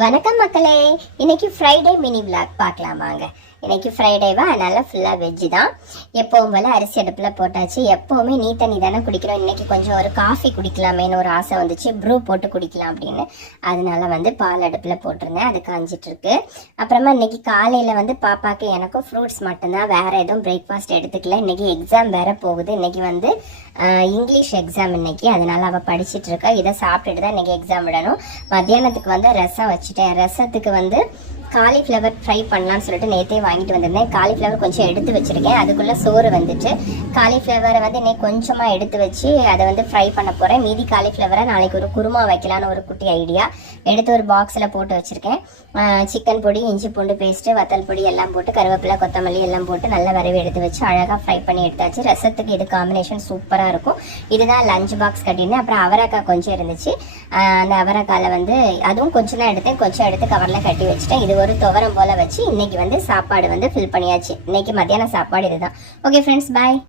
வணக்கம் மக்களே. இன்னைக்கு ஃப்ரைடே மினி விளாக் பார்க்கலாம் வாங்க. இன்னைக்கு ஃப்ரைடேவா, அதனால ஃபுல்லாக வெஜ்ஜு தான். எப்பவும் போல் அரிசி அடுப்பில் போட்டாச்சு. எப்போவுமே நீ தண்ணி தானே குடிக்கிறோம். இன்னைக்கு கொஞ்சம் ஒரு காஃபி குடிக்கலாமேன்னு ஒரு ஆசை வந்துச்சு. ப்ரூ போட்டு குடிக்கலாம் அப்படின்னு, அதனால பால் அடுப்பில் போட்டிருந்தேன். அது காஞ்சிட்டு இருக்கு. அப்புறமா இன்னைக்கு காலையில் பாப்பாக்கு எனக்கும் ஃப்ரூட்ஸ் மட்டும்தான், வேற எதுவும் பிரேக்ஃபாஸ்ட் எடுத்துக்கல. இன்னைக்கு எக்ஸாம் வேற போகுது. இன்னைக்கு இங்கிலீஷ் எக்ஸாம் இன்னைக்கு, அதனால அவள் படிச்சுட்டு இருக்கா. இதை சாப்பிட்டுட்டு தான் இன்னைக்கு எக்ஸாம் விடணும். மத்தியானத்துக்கு ரசம் வச்சுட்டேன். ரசத்துக்கு காலிஃப்ளவர் ஃப்ரை பண்ணலாம்னு சொல்லிட்டு நேற்றே வாங்கிட்டு வந்திருந்தேன். காலிஃப்ளவர் கொஞ்சம் எடுத்து வச்சுருக்கேன். அதுக்குள்ளே சோறு வந்துட்டு காலிஃப்ளவரை இன்னைக்கு கொஞ்சமாக எடுத்து வச்சு அதை ஃப்ரை பண்ண போகிறேன். மீதி காலிஃப்ளவரை நாளைக்கு ஒரு குருமா வைக்கலான்னு ஒரு குட்டி ஐடியா. எடுத்து ஒரு பாக்ஸில் போட்டு வச்சுருக்கேன். சிக்கன் பொடி, இஞ்சி பூண்டு பேஸ்ட்டு, வத்தல் பொடி எல்லாம் போட்டு, கருவேப்பிலை, கொத்தமல்லி எல்லாம் போட்டு நல்லா வரவி எடுத்து வச்சு அழகாக ஃப்ரை பண்ணி எடுத்தாச்சு. ரசத்துக்கு இது காம்பினேஷன் சூப்பராக இருக்கும். இதுதான் லஞ்ச் பாக்ஸ் கட்டியிருந்தேன். அப்புறம் அவரைக்காய் கொஞ்சம் இருந்துச்சு. அந்த அவரைக்காயில் அதுவும் கொஞ்சம் தான் எடுத்தேன். கொஞ்சம் எடுத்து கவரில் கட்டி வச்சுட்டேன். இது ஒரு துவரம் போல வச்சு இன்னைக்கு சாப்பாடு ஃபில் பண்ணியாச்சு. இன்னைக்கு மத்தியான சாப்பாடு இதுதான். ஓகே ஃப்ரெண்ட்ஸ், பாய்.